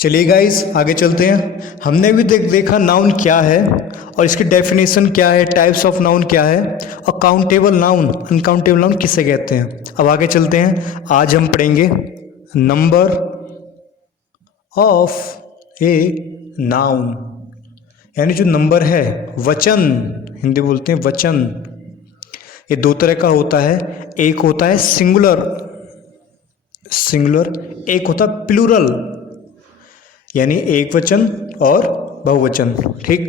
चलिए गाइस आगे चलते हैं। हमने भी देखा नाउन क्या है और इसकी डेफिनेशन क्या है, टाइप्स ऑफ नाउन क्या है और काउंटेबल नाउन अनकाउंटेबल नाउन किसे कहते हैं। अब आगे चलते हैं। आज हम पढ़ेंगे नंबर ऑफ ए नाउन, यानी जो नंबर है, वचन, हिंदी बोलते हैं वचन। ये दो तरह का होता है, एक होता है सिंगुलर, एक होता है प्लूरल, यानी एक वचन और बहुवचन। ठीक,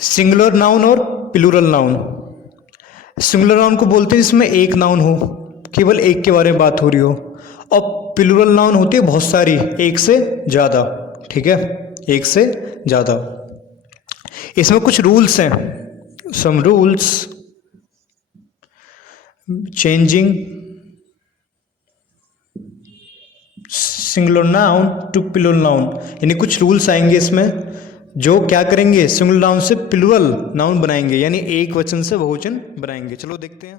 सिंगुलर नाउन और प्लूरल नाउन। सिंगुलर नाउन को बोलते हैं जिसमें एक नाउन हो, केवल एक के बारे में बात हो रही हो, और प्लूरल नाउन होती है बहुत सारी, एक से ज़्यादा। ठीक है, एक से ज़्यादा। इसमें कुछ रूल्स हैं, some rules changing singular noun to plural noun, यानी कुछ रूल्स आएंगे इसमें जो क्या करेंगे, सिंगुलर नाउन से प्लूरल नाउन बनाएंगे, यानी एक वचन से बहुवचन बनाएंगे। चलो देखते हैं।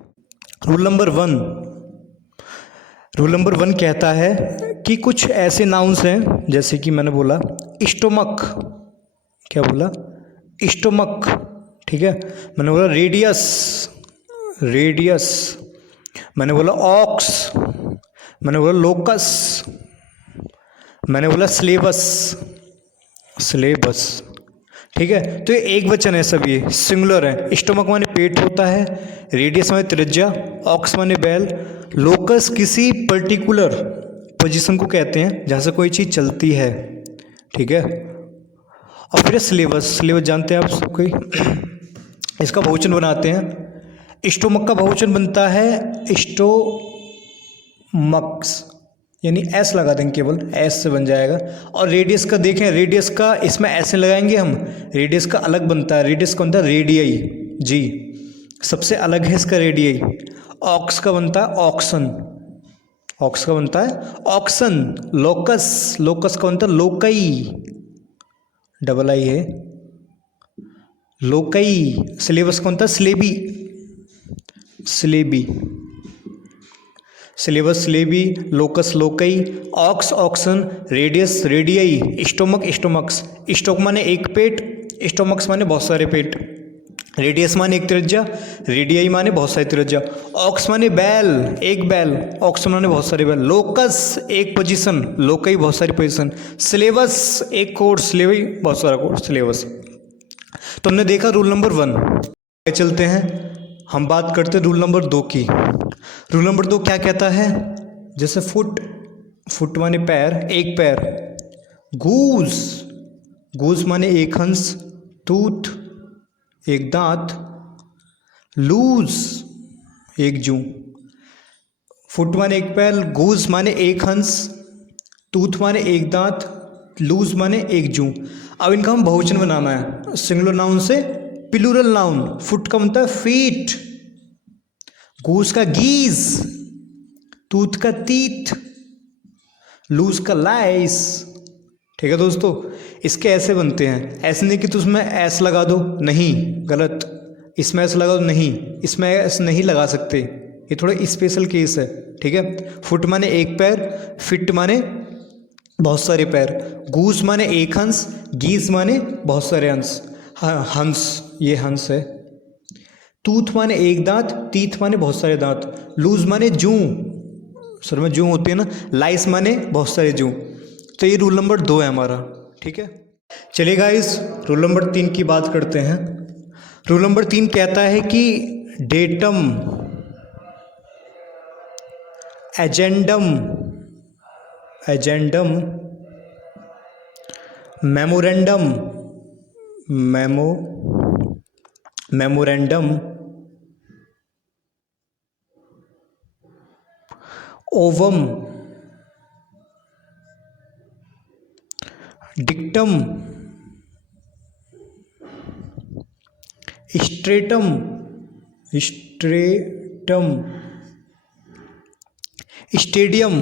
रूल नंबर वन कहता है कि कुछ ऐसे नाउन्स हैं, जैसे कि मैंने बोला स्टोमक, क्या बोला, स्टोमक। ठीक है, मैंने बोला रेडियस, मैंने बोला ऑक्स, मैंने बोला लोकस, मैंने बोला सिलेबस। ठीक है, तो ये एक वचन है, सब ये सिंगुलर है। स्टोमक माने पेट होता है, रेडियस माने त्रिज्या, ऑक्स माने बैल, लोकस किसी पर्टिकुलर पोजीशन को कहते हैं जहाँ से कोई चीज़ चलती है। ठीक है, और फिर सिलेबस जानते हैं आप सब कोई। इसका बहुवचन बनाते हैं। स्टोमक का बहुवचन बनता है स्टोमक्स, यानी एस लगा देंगे, केवल एस से बन जाएगा। और रेडियस का देखें, रेडियस का इसमें ऐसे लगाएंगे हम, रेडियस का अलग बनता है, रेडियस का बनता है रेडियई, जी सबसे अलग है इसका रेडियई। ऑक्स का बनता है ऑक्सन, ऑक्स का बनता है ऑक्सन। लोकस का बनता है लोकई, डबल आई है, लोकई। सिलेबस का बनता है syllabi, locus loci, ox oxen, radius radii, stomachs. स्टोक माने एक पेट, स्टोमक्स माने बहुत सारे पेट, रेडियस माने एक त्रिज्या, रेडियई माने बहुत सारी त्रिज्या, ऑक्स माने बैल, एक बैल, ऑक्स माने बहुत सारे बैल, लोकस एक पोजीशन, लोकई बहुत सारी पोजीशन, सिलेबस एक कोर्स, सिलेबई बहुत सारा कोर्स, सिलेबस। तो हमने देखा रूल नंबर 1। चलते हैं, हम बात करते हैं रूल नंबर 2 की। रूल नंबर 2 क्या कहता है, जैसे फुट माने पैर, एक पैर, गूज माने एक हंस, टूथ एक दांत, लूज एक जूं। फुट माने एक पैर, गूज माने एक हंस, टूथ माने एक दांत, लूज माने एक जूं। अब इनका हम बहुवचन बनाना है, सिंगुलर नाउन से प्लूरल नाउन। फुट का बनता है फीट, गूस का गीज, टूथ का टीथ, लूज का लाइस। ठीक है दोस्तों, इसके ऐसे बनते हैं, ऐसे नहीं कि तुम उसमें एस लगा दो, नहीं, गलत। इसमें एस लगा दो, नहीं, इसमें एस नहीं लगा सकते, ये थोड़ा स्पेशल केस है। ठीक है, फुट माने एक पैर, फिट माने बहुत सारे पैर, गूस माने एक हंस, गीज माने बहुत सारे हंस, हंस ये हंस है, टूथ माने एक दांत, टीथ माने बहुत सारे दांत, लूज माने जूं, सर में जूं होती है ना, लाइस माने बहुत सारे जूं। तो ये रूल नंबर 2 है हमारा। ठीक है, चलिए गाइस रूल नंबर 3 की बात करते हैं। रूल नंबर 3 कहता है कि datum, agendum, memorandum, ovum, dictum, stratum, stadium.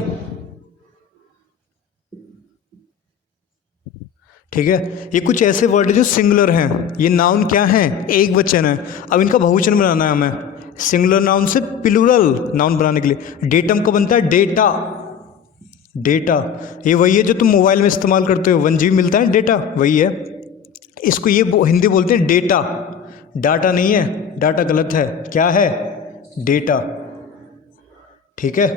ठीक है, ये कुछ ऐसे वर्ड जो सिंगुलर हैं, ये नाउन क्या हैं, एक वचन है। अब इनका बहुवचन बनाना है हमें, सिंगुलर नाउन से प्लूरल नाउन बनाने के लिए। डेटम का बनता है डेटा, डेटा, ये वही है जो तुम मोबाइल में इस्तेमाल करते हो, 1 GB मिलता है डेटा, वही है। इसको ये हिंदी बोलते हैं डेटा, डाटा नहीं है, डाटा गलत है, क्या है, डेटा, ठीक है।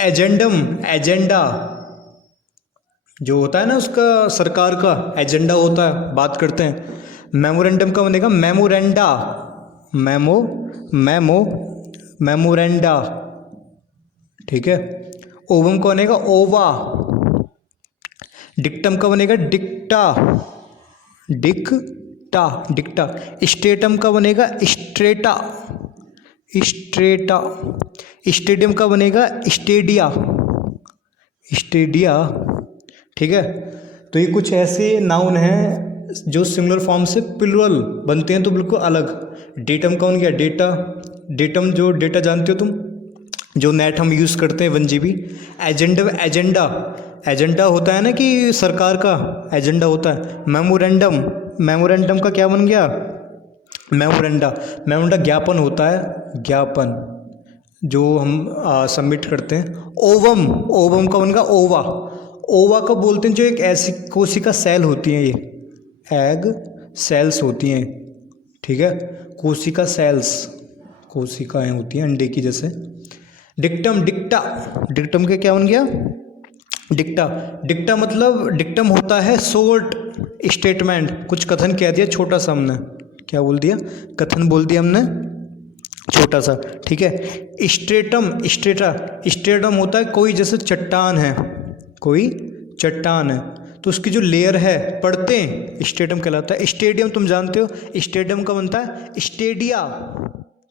एजेंडम, एजेंडा जो होता है ना उसका, सरकार का एजेंडा होता है, बात करते हैं। मेमोरेंडम का बनेगा मेमोरेंडा, मेमोरेंडा, ठीक है। ओवम का बनेगा ओवा, डिक्टम का बनेगा डिक्टा, डिक्टा। स्टेटम का बनेगा स्ट्रेटा, स्टेडियम का बनेगा स्टेडिया, ठीक है। तो ये कुछ ऐसे नाउन हैं जो सिंगुलर फॉर्म से प्लूरल बनते हैं, तो बिल्कुल अलग। डेटम कौन गया, डेटा, डेटम जो डेटा जानते हो तुम, जो नेट हम यूज़ करते हैं 1 GB। एजेंडा होता है ना कि सरकार का एजेंडा होता है। मेमोरेंडम का क्या बन गया, मेमोरेंडा ज्ञापन होता है, ज्ञापन जो हम सबमिट करते हैं। ओवम का बन गया ओवा का बोलते हैं जो एक ऐसी कोशिका सेल होती हैं, ये एग सेल्स होती हैं, ठीक है। कोशिका सेल्स, कोशिकाएं होती हैं अंडे की जैसे। डिक्टम के क्या बन गया, डिक्टा मतलब डिक्टम होता है शॉर्ट स्टेटमेंट, कुछ कथन कह दिया छोटा सा हमने, क्या बोल दिया, कथन बोल दिया हमने छोटा सा, ठीक है। स्ट्रेटम होता है कोई जैसे चट्टान है, कोई चट्टान है तो उसकी जो लेयर है पढ़ते हैं स्ट्रेटम कहलाता है। स्टेडियम तुम जानते हो, स्टेडियम का बनता है स्टेडिया,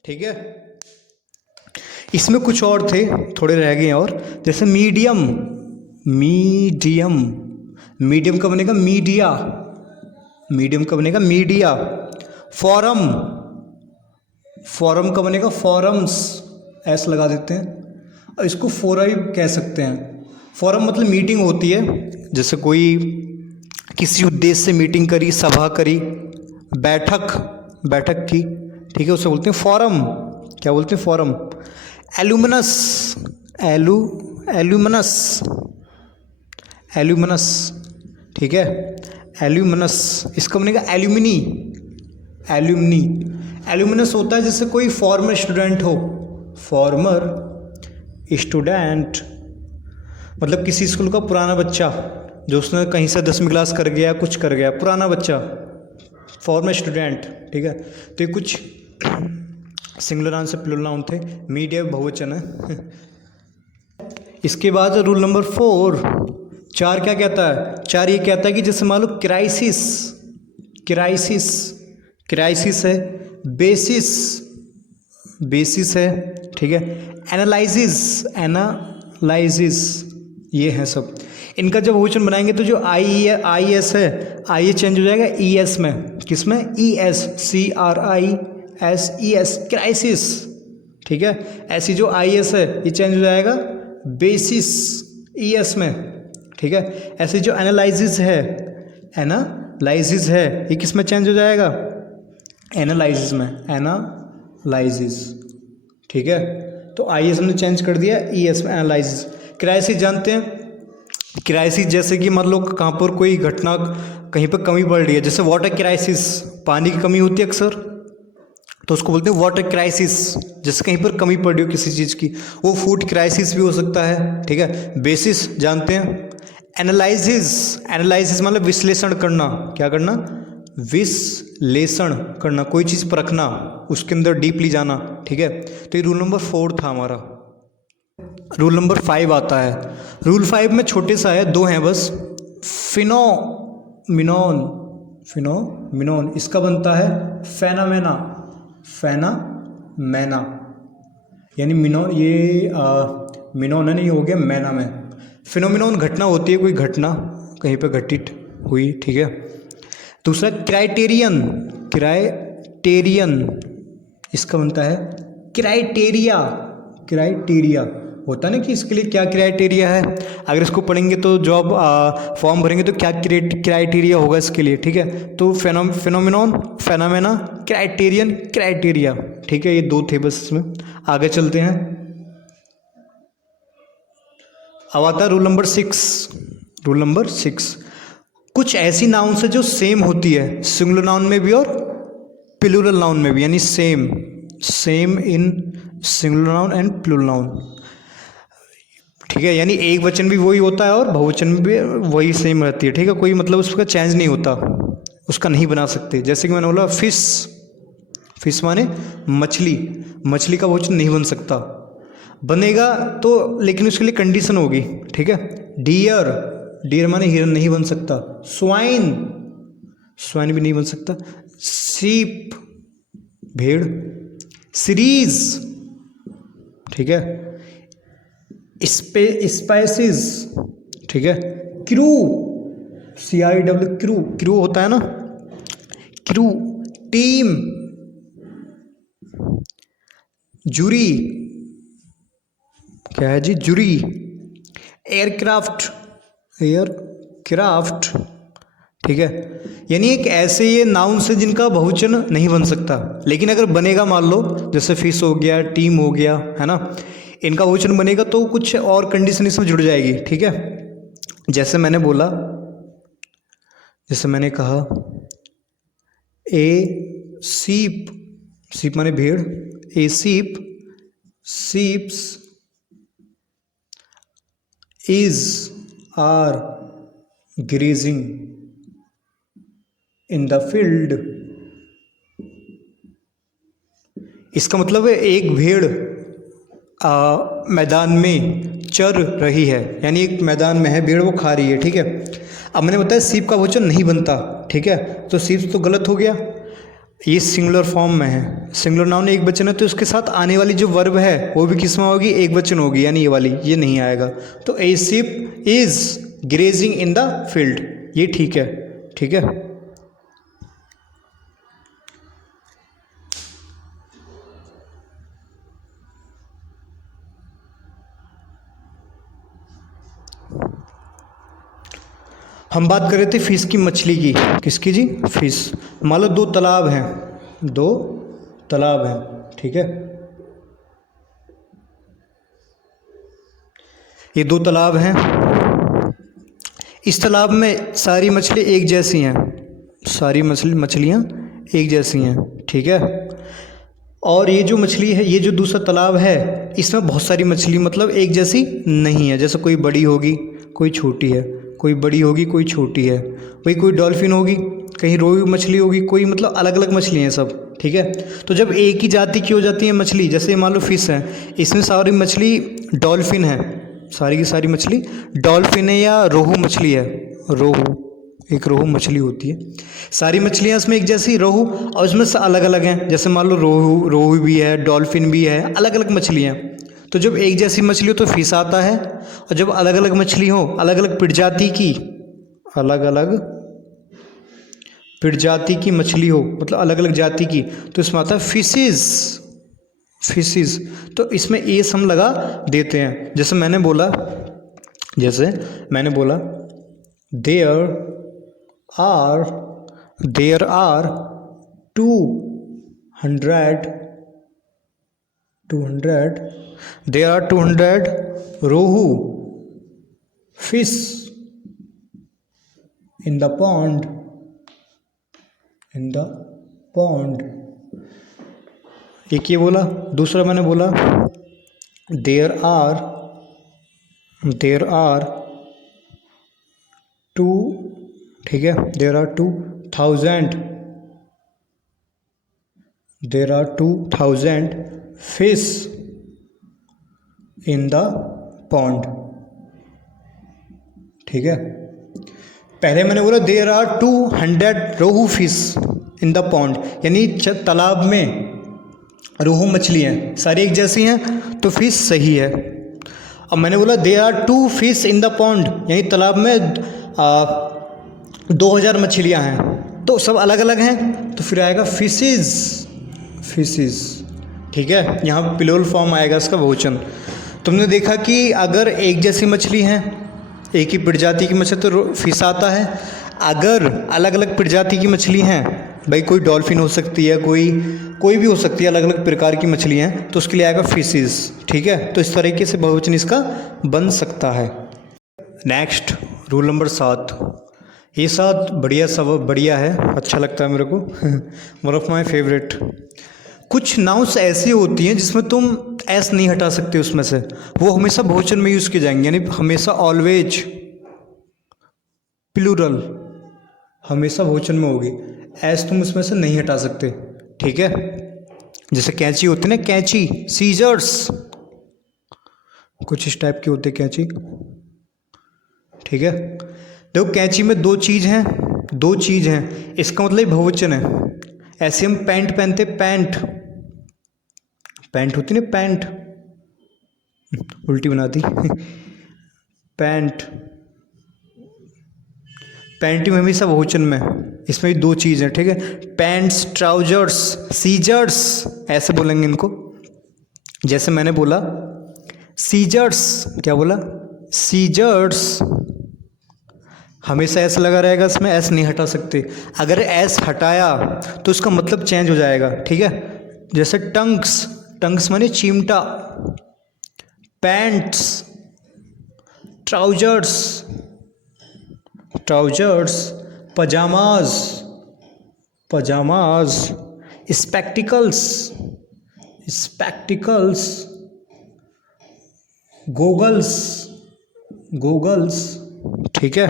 ठीक है। इसमें कुछ और थे, थोड़े रह गए और, जैसे मीडियम का बनेगा मीडिया, फॉरम का बनेगा फॉरम्स, एस लगा देते हैं। और इसको फोरा भी कह सकते हैं। फोरम मतलब मीटिंग होती है, जैसे कोई किसी उद्देश्य से मीटिंग करी, सभा करी, बैठक की, ठीक है, उसे बोलते हैं फॉरम। क्या बोलते हैं, फॉरम। एल्यूमिनस, ठीक है, एल्यूमिनस। इसका बनेगा एल्यूमिनस होता है जैसे कोई फॉर्मर स्टूडेंट मतलब किसी स्कूल का पुराना बच्चा जो उसने कहीं से 10वीं क्लास कर गया, कुछ कर गया, पुराना बच्चा, फॉर्मर स्टूडेंट, ठीक है। तो ये कुछ सिंगुलर नाउन से प्लूरल नाउन थे, मीडिया बहुवचन है। इसके बाद रूल नंबर 4 क्या कहता है, 4 ये कहता है कि जैसे मान लो क्राइसिस है, बेसिस है, ठीक है। एनालाइसिस ये हैं सब। इनका जब बहुवचन बनाएंगे तो जो आई एस है, आई चेंज हो जाएगा ES में, किसमें, ES, CRISES, क्राइसिस, ठीक है। ऐसी जो IS है ये चेंज हो जाएगा बेसिस, ES में, ठीक है। ऐसे जो एनालाइसिस है ये किस में चेंज हो जाएगा, एनालाइसिस में, ठीक है। तो IS हमने चेंज कर दिया ES में, एनालाइसिस। क्राइसिस जानते हैं, क्राइसिस जैसे कि मतलब कहाँ पर कोई घटना, कहीं पर कमी पड़ रही है, जैसे वाटर क्राइसिस, पानी की कमी होती है अक्सर, तो उसको बोलते हैं वाटर क्राइसिस। जैसे कहीं पर कमी पड़ रही हो किसी चीज़ की, वो फूड क्राइसिस भी हो सकता है, ठीक है। बेसिस जानते हैं। एनालाइसिस मतलब विश्लेषण करना, क्या करना, विश्लेषण करना, कोई चीज़ परखना, उसके अंदर डीपली जाना, ठीक है। तो ये रूल नंबर 4 था हमारा। रूल नंबर 5 आता है। रूल 5 में छोटे सा है, 2 हैं बस। फिनोमिनॉन, इसका बनता है फेनामेना, यानी मिनोन, ये मिनोन नहीं हो गया मैना में। फिनोमिनॉन घटना होती है, कोई घटना कहीं पे घटित हुई, ठीक है। दूसरा क्राइटेरियन, इसका बनता है क्राइटेरिया होता है ना कि इसके लिए क्या क्राइटेरिया है। अगर इसको पढ़ेंगे तो जॉब फॉर्म भरेंगे तो क्या क्राइटेरिया होगा इसके लिए, ठीक है। तो फेनोमेना, क्राइटेरिया, ठीक है। ये 2 थे बस इसमें। आगे चलते हैं। अब आता है रूल नंबर 6। रूल नंबर 6, कुछ ऐसी नाउन्स है जो सेम होती है सिंगुलर नाउन में भी और प्लूरल नाउन में भी, यानी same in singular noun and plural noun. ठीक है, यानी एक वचन भी वही होता है और बहुवचन में भी वही सेम रहती है। ठीक है, कोई मतलब उसका चेंज नहीं होता, उसका नहीं बना सकते। जैसे कि मैंने बोला फिश माने मछली, मछली का बहुवचन नहीं बन सकता, बनेगा तो लेकिन उसके लिए कंडीशन होगी। ठीक है, डियर माने हिरन नहीं बन सकता, स्वाइन भी नहीं बन सकता, शीप भेड़, सीरीज, ठीक है, स्पाइसेस, ठीक है, क्रू, क्रू होता है ना, क्रू, टीम, जूरी, क्या है जी, जूरी, एयरक्राफ्ट, ठीक है। यानी एक ऐसे ये नाउन से जिनका बहुवचन नहीं बन सकता, लेकिन अगर बनेगा मान लो जैसे फिश हो गया, टीम हो गया, है ना, इनका बहुवचन बनेगा तो कुछ और कंडीशन इसमें जुड़ जाएगी। ठीक है, जैसे मैंने कहा ए सीप माने भेड़, a sheeps are grazing in the field. इसका मतलब है एक भेड़ मैदान में चर रही है, यानी एक मैदान में है भेड़, वो खा रही है। ठीक है, अब मैंने बताया सीप का बहुवचन नहीं बनता। ठीक है, तो सीप तो गलत हो गया, ये सिंगुलर फॉर्म में है, सिंगुलर नाउन एक वचन है, तो उसके साथ आने वाली जो वर्ब है वो भी किस में होगी, एक वचन होगी, यानी ये वाली, ये नहीं आएगा। तो a sheep is grazing in the field, ये ठीक है। ठीक है, हम बात कर रहे थे फिश की, मछली की, किसकी जी, फिश। मान लो दो तालाब हैं, ठीक है, ये दो तालाब हैं, इस तालाब में सारी मछली एक जैसी हैं, सारी मछलियाँ एक जैसी हैं। ठीक है, और ये जो मछली है, ये जो दूसरा तालाब है, इसमें बहुत सारी मछली मतलब एक जैसी नहीं है, जैसे कोई बड़ी होगी कोई छोटी है, कोई बड़ी होगी कोई छोटी है, वही कोई डॉल्फिन होगी, कहीं रोहू मछली होगी, कोई मतलब अलग अलग मछली हैं सब। ठीक है, तो जब एक ही जाति की हो जाती है मछली, जैसे मान लो फिश है, इसमें सारी मछली डॉल्फिन है, सारी की सारी मछली डॉल्फिन है या रोहू मछली है, एक रोहू मछली होती है, सारी मछलियाँ इसमें एक जैसी रोहू, और उसमें से अलग अलग हैं, जैसे मान लो रोहू भी है, डॉल्फिन भी है, अलग अलग मछलियाँ। तो जब एक जैसी मछली हो तो फिश आता है, और जब अलग अलग मछली हो, अलग अलग प्रजाति की मछली हो, मतलब अलग अलग जाति की, तो इसमें आता है फिशेस। तो इसमें एस हम लगा देते हैं। जैसे मैंने बोला there are 200 rohu fish in the pond। एक ये बोला, दूसरा मैंने बोला देयर आर 2, ठीक है, there are 2000 fish in the pond. ठीक है, पहले मैंने बोला there are 200 rohu fish in the pond, यानी तालाब में रोहू मछली हैं, सारी एक जैसी हैं, तो फिश सही है। अब मैंने बोला there are 2 fish in the pond, यानी तालाब में 2000 मछलियाँ हैं, तो सब अलग अलग हैं, तो फिर आएगा फिशेस। ठीक है, यहाँ प्लूरल फॉर्म आएगा इसका बहुवचन। तुमने देखा कि अगर एक जैसी मछली हैं, एक ही प्रजाति की मछली, तो फिश आता है, अगर अलग अलग प्रजाति की मछली हैं भाई कोई डॉल्फिन हो सकती है, कोई भी हो सकती है, अलग अलग प्रकार की मछलियाँ हैं, तो उसके लिए आएगा फिशेस। ठीक है, तो इस तरीके से बहुवचन इसका बन सकता है। Next rule number 7। ये 7 बढ़िया है, अच्छा लगता है मेरे को वन ऑफ माई फेवरेट। कुछ नाउन्स ऐसी होती हैं जिसमें तुम एस नहीं हटा सकते उसमें से, वो हमेशा बहुवचन में यूज़ किए जाएंगे, यानी हमेशा ऑलवेज प्लूरल, हमेशा बहुवचन में होगी, एस तुम उसमें से नहीं हटा सकते। ठीक है, जैसे कैंची होती है ना, कैंची, सीजर्स, कुछ इस टाइप की होती है कैंची। ठीक है, देखो कैंची में दो चीज़ हैं, इसका मतलब बहुवचन है। ऐसे हम पैंट पहनते, पैंट होती ना, पैंट, उल्टी बना दी पैंट में हमेशा बहुवचन में, इसमें भी दो चीज़ हैं। ठीक है, पैंट्स, ट्राउजर्स, सीजर्स, ऐसे बोलेंगे इनको। जैसे मैंने बोला सीजर्स, क्या बोला, सीजर्स, हमेशा ऐसा लगा रहेगा, इसमें एस नहीं हटा सकते। अगर एस हटाया तो उसका मतलब चेंज हो जाएगा। ठीक है, जैसे टंग्स माने चिमटा, pants, trousers, pyjamas, spectacles, goggles. ठीक है,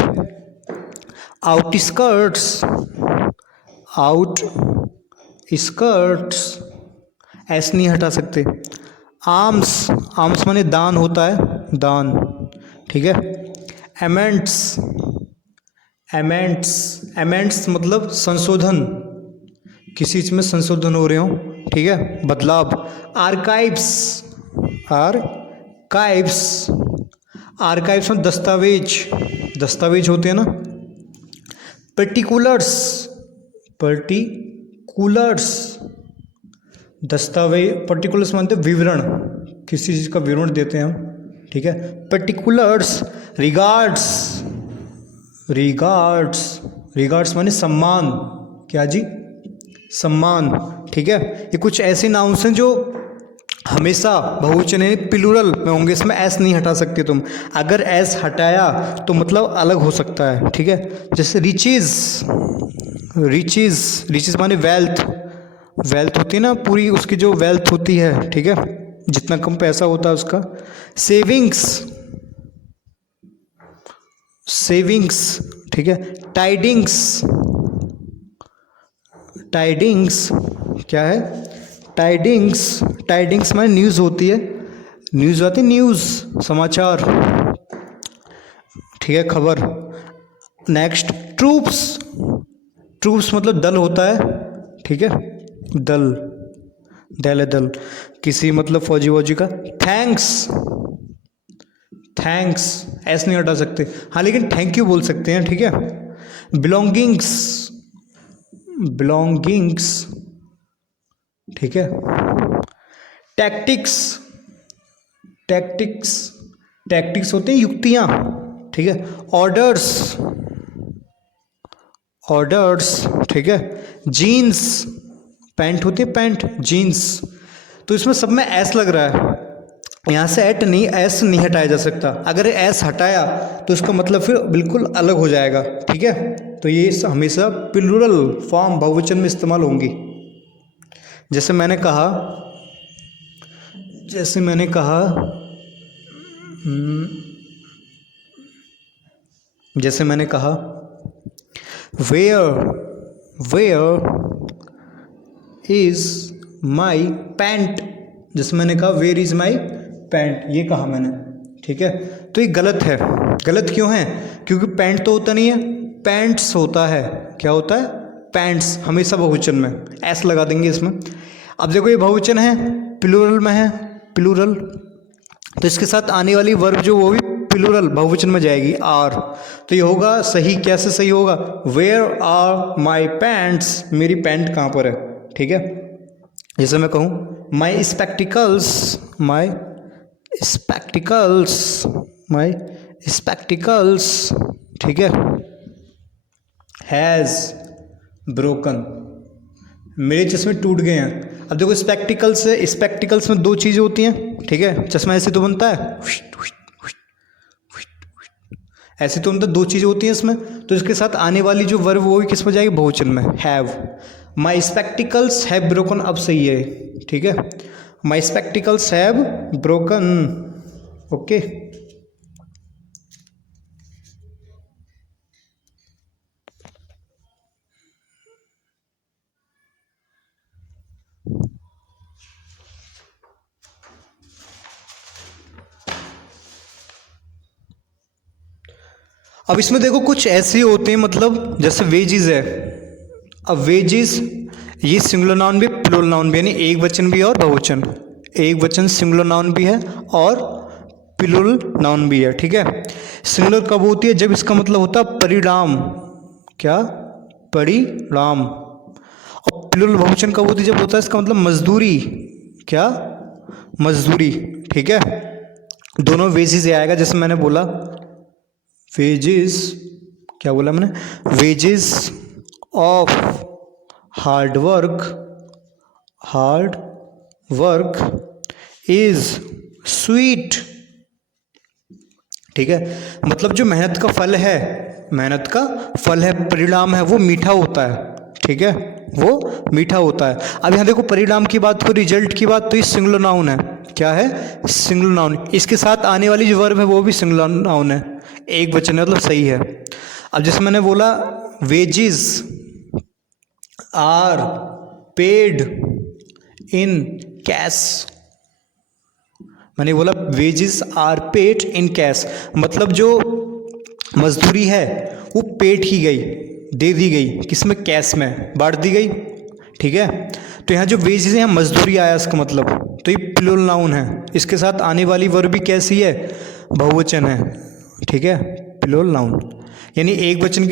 आउटस्कर्ट्स, ऐसे नहीं हटा सकते। आर्म्स माने दान होता है, दान। ठीक है, एमेंट्स मतलब संशोधन, किसी चीज़ में संशोधन हो रहे हो। ठीक है, बदलाव। आर्काइव्स में दस्तावेज होते हैं ना। पर्टिकुलर्स, पर्टिकुलर्स मानते विवरण, किसी चीज़ का विवरण देते हैं हम। ठीक है, पर्टिकुलर्स। रिगार्ड्स माने सम्मान, क्या जी, सम्मान। ठीक है, ये कुछ ऐसे नाउन्स हैं जो हमेशा बहुवचन है, प्लूरल में होंगे, इसमें एस नहीं हटा सकते तुम। अगर एस हटाया तो मतलब अलग हो सकता है। ठीक है, जैसे रिचेज माने वेल्थ होती है ना, पूरी उसकी जो वेल्थ होती है। ठीक है, जितना कम पैसा होता है उसका। सेविंग्स। ठीक है, टाइडिंग्स क्या है, टाइडिंग्स में न्यूज़ होती है, न्यूज़, समाचार। ठीक है, खबर। नेक्स्ट, ट्रूप्स मतलब दल होता है। ठीक है, दल, किसी मतलब फौजी का। थैंक्स ऐसे नहीं हटा सकते, हाँ, लेकिन थैंक यू बोल सकते हैं। ठीक है, बिलोंगिंग्स। ठीक है, टैक्टिक्स होते हैं युक्तियाँ। ठीक है, ऑर्डर्स। ठीक है, जीन्स, पैंट होती है, जीन्स। तो इसमें सब में एस लग रहा है, यहाँ से एस नहीं हटाया जा सकता। अगर एस हटाया तो इसका मतलब फिर बिल्कुल अलग हो जाएगा। ठीक है, तो ये हमेशा प्लूरल फॉर्म बहुवचन में इस्तेमाल होंगी। जैसे मैंने कहा वेयर इज माई पैंट, जैसे मैंने कहा वेयर इज माई पैंट, ये कहा मैंने। ठीक है, तो ये गलत है। गलत क्यों है? क्योंकि पैंट तो होता नहीं है, पैंट्स होता है। क्या होता है? पैंट्स, हमेशा बहुवचन में एस लगा देंगे इसमें। अब देखो ये बहुवचन है, प्लूरल में है, प्लूरल, तो इसके साथ आने वाली वर्ब जो वो भी प्लूरल बहुवचन में जाएगी, आर। तो ये होगा सही। कैसे सही होगा? वेयर आर माई पैंट्स, मेरी पैंट कहाँ पर है। ठीक है, जैसे मैं कहूँ माई स्पेक्टिकल्स, ठीक है, हैज़ ब्रोकन, मेरे चश्मे टूट गए हैं। अब देखो स्पेक्टिकल्स है, स्पेक्टिकल्स में दो चीज़ें होती हैं, ठीक है, चश्मा ऐसे तो बनता है, ऐसे तो मतलब दो चीज़ें होती हैं इसमें, तो इसके साथ आने वाली जो वर्ब वो भी किस में जाएगी, बहुवचन में, have. My spectacles have broken, अब सही है, ठीक है, माई स्पेक्टिकल्स हैव ब्रोकन, ओके। अब इसमें देखो कुछ ऐसे होते हैं, मतलब जैसे वेजिस है, अब वेजिस ये सिंगुलर नाउन भी प्लूरल नाउन भी, यानी एक वचन भी और बहुवचन, एक वचन सिंगुलर नाउन भी है और प्लूरल नाउन भी है, ठीक है। सिंगुलर कब होती है, जब इसका मतलब होता है परिणाम, क्या, परिणाम। और प्लूरल बहुवचन कब होती है, जब होता है इसका मतलब मजदूरी, क्या, मजदूरी, ठीक है। दोनों वेजिस से आएगा, जैसे मैंने बोला वेजेस, क्या बोला मैंने, wages of hard work is sweet, ठीक है, मतलब जो मेहनत का फल है, मेहनत का फल है, परिणाम है, वो मीठा होता है, ठीक है, वो मीठा होता है। अब यहाँ देखो परिणाम की बात हो, रिजल्ट की बात, तो ये सिंगुलर नाउन है, क्या है, सिंगुलर नाउन। इसके साथ आने वाली जो वर्ब है वो भी सिंगुलर नाउन है, एक वचन है, मतलब सही है। अब जैसे मैंने बोला wages are paid in cash, मैंने बोला wages are paid in cash, मतलब जो मजदूरी है वो पेड की गई, दे दी गई, किसमें, कैश में बांट दी गई, ठीक है। तो यहाँ जो वेजेस है, मजदूरी आया इसका मतलब, तो ये प्लूरल नाउन है, इसके साथ आने वाली वर्ब भी कैसी है, बहुवचन है, ठीक है, प्लूरल नाउन, यानी एक वचन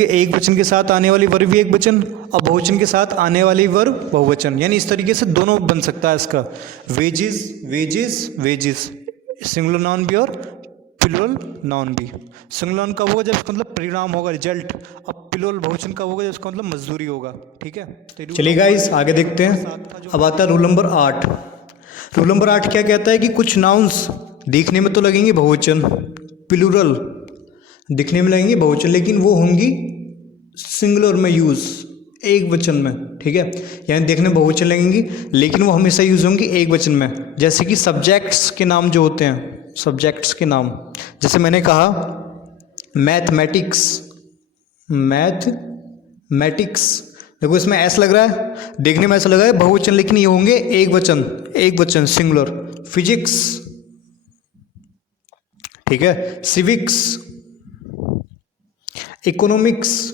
के साथ आने वाली वर्ब भी एक वचन और बहुवचन के साथ आने वाली वर्ब बहुवचन, यानी इस तरीके से दोनों बन सकता है इसका, wages wages wages, singular noun भी और प्लूरल नाउन भी। सिंगुलर नाउन कब होगा, जब इसका मतलब परिणाम होगा, रिजल्ट, अब प्लूरल बहुवचन कब होगा, जब इसका मतलब मजदूरी होगा, ठीक है। चलिए गाइस आगे देखते हैं। अब आता है रूल नंबर 8। रूल नंबर 8 क्या कहता है कि कुछ नाउन्स दिखने में तो लगेंगे बहुवचन, प्लूरल दिखने में लगेंगे बहुवचन, लेकिन वो होंगी सिंगुलर में यूज़, एक वचन में, ठीक है, यानी देखने में बहुवचन लगेंगी लेकिन वो हमेशा यूज़ होंगी एक वचन में। जैसे कि सब्जेक्ट्स के नाम जो होते हैं, सब्जेक्ट्स के नाम, जैसे मैंने कहा मैथमेटिक्स, मैथमेटिक्स, देखो इसमें ऐसा लग रहा है, देखने में ऐसा लग रहा है बहुवचन, लेकिन ये होंगे एक वचन सिंगुलर। फिजिक्स, ठीक है, सिविक्स, इकोनॉमिक्स,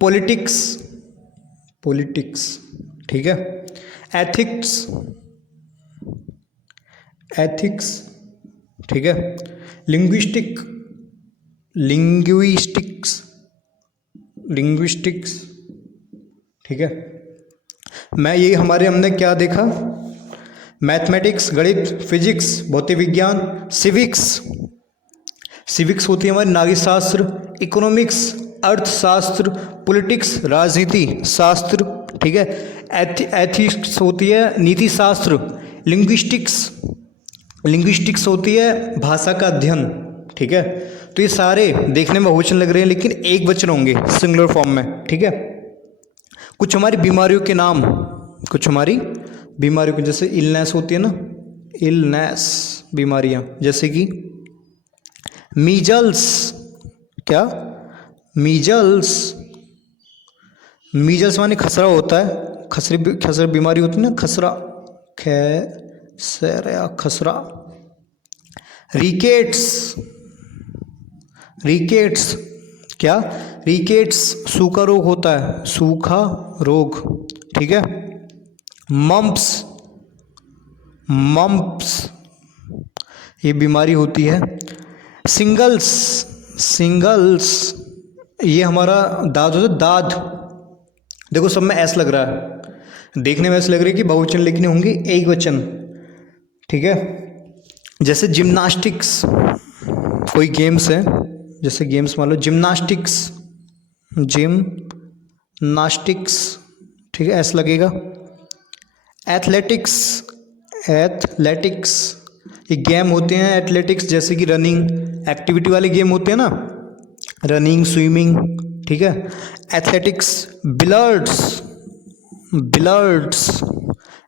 पॉलिटिक्स, ठीक है, एथिक्स, ठीक है, लिंग्विस्टिक्स, ठीक है। हमने क्या देखा, मैथमेटिक्स गणित, फिजिक्स भौतिक विज्ञान, सिविक्स होती है हमारी नागरिक शास्त्र, इकोनॉमिक्स अर्थशास्त्र, पॉलिटिक्स राजनीति शास्त्र, ठीक है, एथिक्स होती है नीति शास्त्र, लिंग्विस्टिक्स होती है भाषा का अध्ययन, ठीक है। तो ये सारे देखने में बहुवचन लग रहे हैं लेकिन एक वचन होंगे सिंगुलर फॉर्म में, ठीक है। कुछ हमारी बीमारियों के नाम, जैसे इलनेस होती है ना, इलनेस बीमारियां, जैसे कि मीजल्स, क्या, मीजल्स माने खसरा होता है, खसरा बीमारी होती है ना, खसरा। रिकेट्स, क्या, रिकेट्स सूखा रोग होता है, सूखा रोग, ठीक है। मम्प्स ये बीमारी होती है। सिंगल्स ये हमारा दाद होता है, दाद, देखो सब में ऐसा लग रहा है, देखने में ऐसा लग रहा है कि बहुवचन लेकिन होंगे एक वचन, ठीक है। जैसे जिम्नास्टिक्स, कोई गेम्स है, जैसे गेम्स मान लो जिम्नास्टिक्स, नास्टिक्स, ठीक है, एस लगेगा। एथलेटिक्स, एथलेटिक्स, ये गेम होते हैं एथलेटिक्स, जैसे कि रनिंग एक्टिविटी वाले गेम होते हैं ना, रनिंग, स्विमिंग, ठीक है। एथलेटिक्स। बिलर्ड्स, बिलर्ड्स,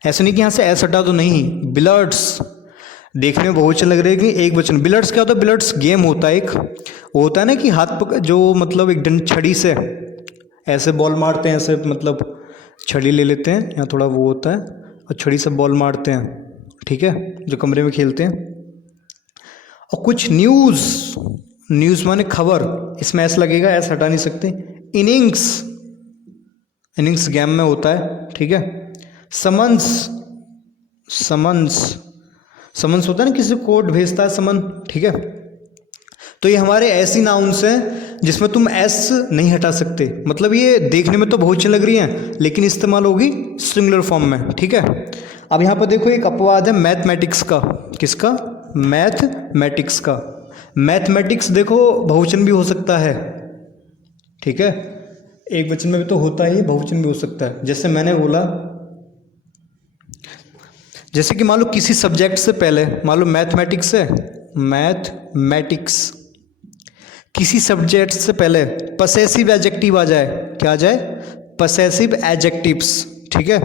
ऐसे नहीं कि यहाँ से एस हटा दो, नहीं, बिलर्ड्स। देखने में बहुवचन लग रहा है कि एक वचन। बिलर्ड्स क्या होता है? बिलर्ड्स गेम होता है एक, वो होता है ना कि हाथ पकड़, जो मतलब एक डंड छड़ी से ऐसे बॉल मारते हैं, ऐसे मतलब छड़ी ले लेते हैं, यहाँ थोड़ा वो होता है, और छड़ी से बॉल मारते हैं, ठीक है, जो कमरे में खेलते हैं। और कुछ न्यूज़, न्यूज़ माने खबर, इसमें एस लगेगा, एस हटा नहीं सकते। इनिंग्स, इनिंग्स गेम में होता है, ठीक है। समन्स, समन्स, समन्स होता है ना, किसी को कोड भेजता है समन, ठीक है। तो ये हमारे ऐसी नाउन्स हैं जिसमें तुम एस नहीं हटा सकते, मतलब ये देखने में तो बहुवचन लग रही हैं लेकिन इस्तेमाल होगी सिंगुलर फॉर्म में, ठीक है। अब यहाँ पर देखो एक अपवाद है मैथमेटिक्स का। किसका? मैथमेटिक्स का। मैथमेटिक्स देखो बहुवचन भी हो सकता है, ठीक है, एक वचन में भी तो होता ही, बहुवचन भी हो सकता है। जैसे मैंने बोला, जैसे कि मान लो किसी सब्जेक्ट से पहले, मान लो मैथमेटिक्स है, मैथमेटिक्स, किसी सब्जेक्ट से पहले पसेसिव एडजेक्टिव आ जाए, क्या आ जाए? पसेसिव एडजेक्टिव्स, ठीक है।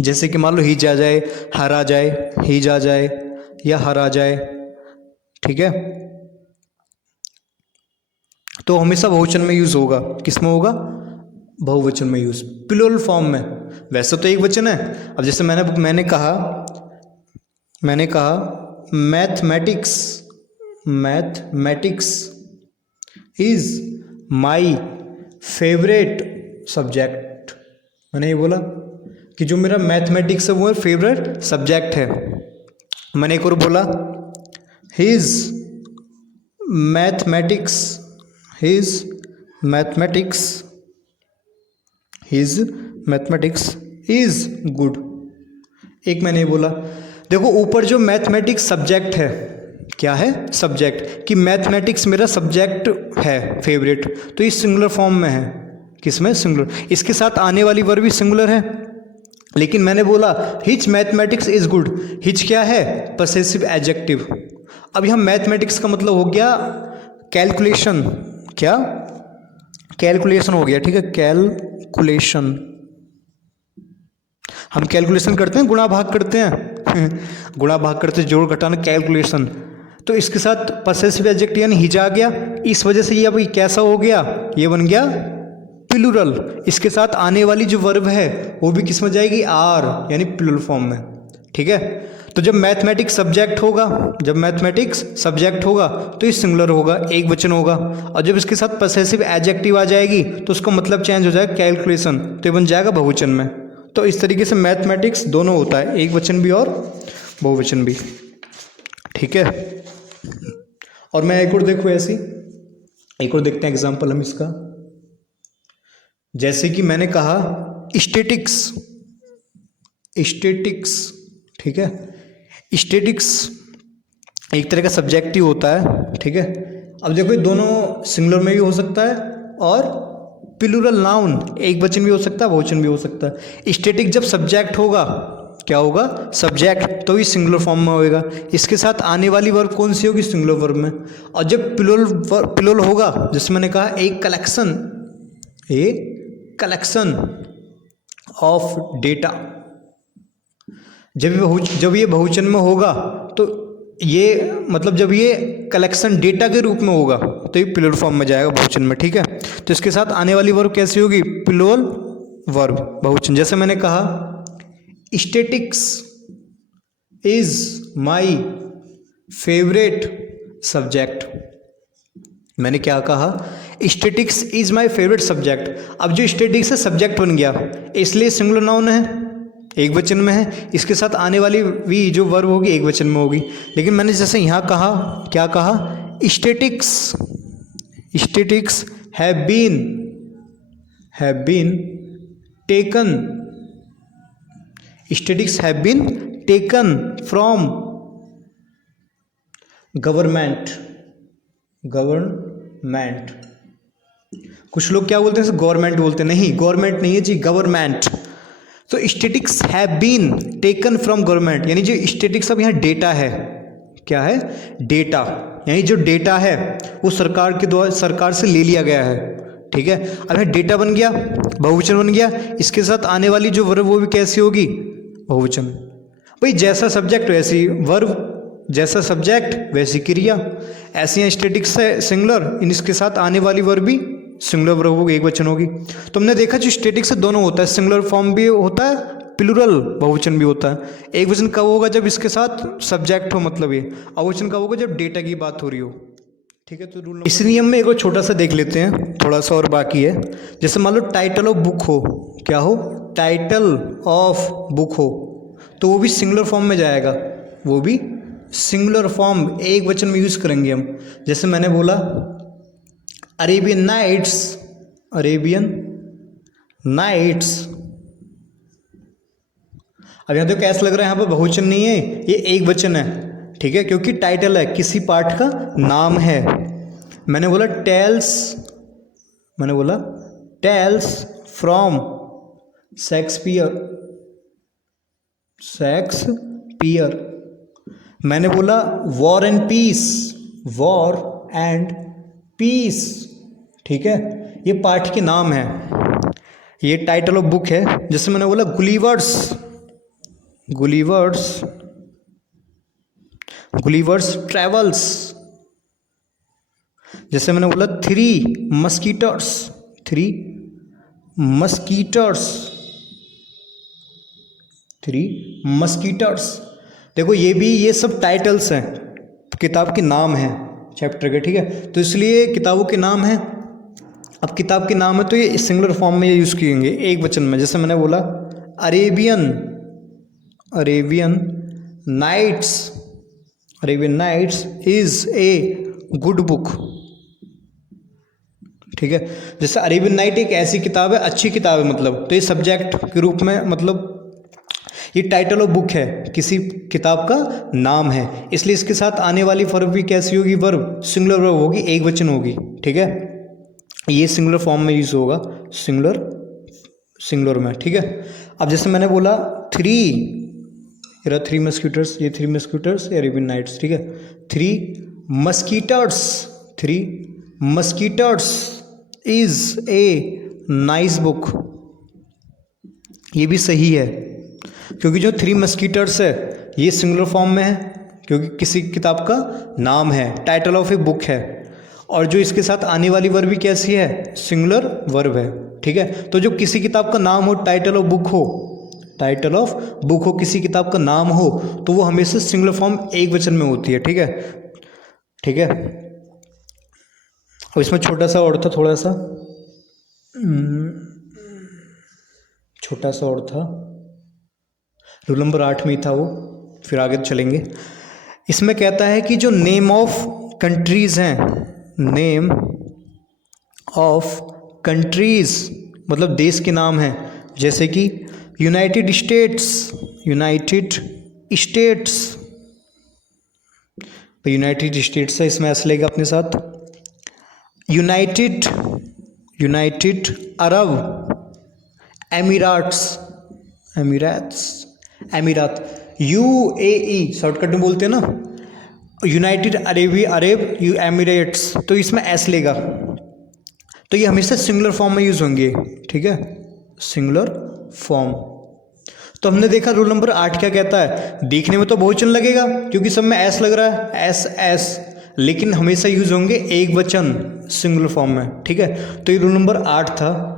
जैसे कि मान लो हिज आ जाए, हर आ जाए, हिज आ जाए या हर आ जाए, ठीक है, तो हमेशा बहुवचन में यूज होगा। किस में होगा? बहुवचन में यूज, प्लूरल फॉर्म में। वैसे तो एक वचन है। अब जैसे मैंने कहा mathematics, mathematics is my favourite subject. मैंने ये बोला कि जो मेरा मैथमेटिक्स है वो फेवरेट सब्जेक्ट है। मैंने एक और बोला, his mathematics, his mathematics, his mathematics is good. एक मैंने ये बोला, देखो ऊपर जो मैथमेटिक्स सब्जेक्ट है, क्या है? सब्जेक्ट, कि मैथमेटिक्स मेरा सब्जेक्ट है फेवरेट, तो ये सिंगुलर फॉर्म में है। किसमें? सिंगुलर। इसके साथ आने वाली वर्ब भी सिंगुलर है, लेकिन मैंने बोला his mathematics is good. His क्या है? Possessive adjective. अब यहाँ मैथमेटिक्स का मतलब हो गया कैलकुलेशन। क्या? कैलकुलेशन हो गया, ठीक है, कैलकुलेशन। हम कैलकुलेशन करते हैं, गुणा भाग करते हैं गुणा भाग करते, जोड़ घटाना, कैलकुलेशन। तो इसके साथ पसेसिव एडजेक्टिव यानी हिज आ गया, इस वजह से ये अब कैसा हो गया? ये बन गया प्लूरल। इसके साथ आने वाली जो वर्ब है वो भी किस में जाएगी? आर, यानी प्लूरल फॉर्म में, ठीक है। तो जब मैथमेटिक्स सब्जेक्ट होगा, जब मैथमेटिक्स सब्जेक्ट होगा तो ये सिंगुलर होगा, एक वचन होगा। और जब इसके साथ पसेसिव एडजेक्टिव आ जाएगी तो उसका मतलब चेंज हो जाएगा, कैलकुलेशन, तो ये बन जाएगा बहुवचन में। तो इस तरीके से मैथमेटिक्स दोनों होता है, एक वचन भी और बहुवचन भी, ठीक है। और मैं एक और देखो ऐसी, एक और देखते हैं एग्जाम्पल हम इसका। जैसे कि मैंने कहा स्टैटिक्स, स्टैटिक्स, ठीक है। स्टैटिक्स एक तरह का सब्जेक्ट ही होता है, ठीक है। अब देखो ये दोनों सिंगुलर में भी हो सकता है और प्लूरल नाउन, एक वचन भी हो सकता है, बहुवचन भी हो सकता है। स्टैटिक जब सब्जेक्ट होगा, क्या होगा? सब्जेक्ट, तो ये सिंगुलर फॉर्म में होएगा। इसके साथ आने वाली वर्ब कौन सी होगी? सिंगुलर वर्ब में। और जब प्लूरल होगा, जैसे मैंने कहा एक collection, a collection of data, जब ये बहुवचन में होगा तो ये मतलब जब ये कलेक्शन डेटा के रूप में होगा तो ये प्लूरल फॉर्म में जाएगा बहुवचन में, ठीक है। तो इसके साथ आने वाली वर्ब कैसी होगी? प्लूरल वर्ब, बहुवचन। जैसे मैंने कहा statics is my favourite subject. मैंने क्या कहा? Statics is my favourite subject. अब जो स्टैटिक्स है सब्जेक्ट बन गया, इसलिए सिंगुलर नाउन है, एक वचन में है। इसके साथ आने वाली भी जो वर्ब होगी एक वचन में होगी। लेकिन मैंने जैसे यहाँ कहा, क्या कहा? Statics, statics have been taken, statics have been taken from government, कुछ लोग क्या बोलते हैं, गवर्नमेंट बोलते हैं, नहीं गवर्नमेंट नहीं है जी, गवर्नमेंट। तो statics have been taken from government, यानी जो स्टेटिक्स अब यहाँ डेटा है, क्या है, डेटा, यानी जो डेटा है वो सरकार के द्वारा, सरकार से ले लिया गया है, ठीक है। अब यहाँ डेटा बन गया, बहुवचन बन गया, इसके साथ आने वाली जो वर्ब वो भी कैसी होगी, बहुवचन। भाई जैसा सब्जेक्ट वैसी वर्ब, जैसा सब्जेक्ट वैसी क्रिया, ऐसे यहाँ स्टेटिक्स है सिंगुलर, इन इसके साथ आने वाली वर्ब भी सिंगुलर वर्ब होगी, एक वचन होगी। तो हमने देखा जो स्टेटिक्स से दोनों होता है, सिंगुलर फॉर्म भी होता है, प्लूरल बहुवचन भी होता है। एक वचन कब होगा, जब इसके साथ सब्जेक्ट हो, मतलब ये। बहुवचन कब होगा, जब डेटा की बात हो रही हो, ठीक है। तो रूल इस नियम में एक और छोटा सा देख लेते हैं, थोड़ा सा और बाकी है। जैसे मान लो टाइटल ऑफ बुक हो, क्या हो, टाइटल ऑफ बुक हो, तो वो भी सिंगुलर फॉर्म में जाएगा, वो भी सिंगुलर फॉर्म, एक वचन में यूज करेंगे हम। जैसे मैंने बोला अरेबियन नाइट्स, अरेबियन नाइट्स। अब यहाँ तो कैसा लग रहा है, यहाँ पर बहुवचन नहीं है, ये एक वचन है, ठीक है, क्योंकि टाइटल है, किसी पाठ का नाम है। मैंने बोला टेल्स, मैंने बोला टेल्स फ्रॉम शेक्सपियर, शेक्सपियर। मैंने बोला War and Peace, War and Peace, ठीक है, ये पाठ के नाम है, ये टाइटल ऑफ बुक है। जैसे मैंने बोला गुलिवर्स, गुलिवर्स, गुलिवर्स ट्रेवल्स। जैसे मैंने बोला three musketeers, three musketeers, three मस्कीटर्स। देखो ये भी, ये सब टाइटल्स हैं, किताब के नाम हैं चैप्टर के, ठीक है। तो इसलिए किताबों के नाम हैं। अब किताब के नाम है तो ये सिंगुलर फॉर्म में ये यूज़ किएंगे, एक वचन में। जैसे मैंने बोला Arabian, Arabian Nights, Arabian Nights is a good book, ठीक है। जैसे अरेबियन नाइट एक ऐसी किताब है, अच्छी किताब है, मतलब तो ये सब्जेक्ट के रूप में, मतलब ये टाइटल ऑफ बुक है, किसी किताब का नाम है, इसलिए इसके साथ आने वाली वर्ब भी कैसी होगी, वर्ब सिंगुलर वर्ब होगी, एक वचन होगी, ठीक है। ये सिंगुलर फॉर्म में यूज होगा, सिंगुलर, सिंगुलर में, ठीक है। अब जैसे मैंने बोला थ्री, थ्री मस्कीटर्स, ये थ्री मस्कीटर्स, अरेबियन नाइट्स, ठीक है। Three musketeers, three musketeers is a nice book, ये भी सही है, क्योंकि जो थ्री मस्कीटर्स है ये सिंगुलर फॉर्म में है, क्योंकि किसी किताब का नाम है, टाइटल ऑफ ए बुक है, और जो इसके साथ आने वाली वर्ब भी कैसी है, सिंगुलर वर्ब है, ठीक है। तो जो किसी किताब का नाम हो, टाइटल ऑफ बुक हो, टाइटल ऑफ बुक हो, किसी किताब का नाम हो, तो वो हमेशा सिंगुलर फॉर्म एक वचन में होती है, ठीक है, ठीक है। अब इसमें छोटा सा और था, थोड़ा सा छोटा सा और था, रूल नंबर 8 में ही था वो, फिर आगे चलेंगे। इसमें कहता है कि जो नेम ऑफ कंट्रीज़ हैं, नेम ऑफ कंट्रीज़ मतलब देश के नाम हैं, जैसे कि United States, United States, United States है, इसमें एस लेगा अपने साथ। United, United Arab Emirates, Emirates, Emirates, UAE shortcut में बोलते हैं ना, United Arabi Arab U Emirates, तो इसमें एस लेगा, तो ये हमेशा सिंगुलर फॉर्म में यूज होंगे, ठीक है, सिंगुलर फॉर्म। तो हमने देखा रूल नंबर 8 क्या कहता है, देखने में तो बहुवचन लगेगा क्योंकि सब में एस लग रहा है, एस एस, लेकिन हमेशा यूज होंगे एक वचन सिंगुलर फॉर्म में, ठीक है। तो ये रूल नंबर 8 था।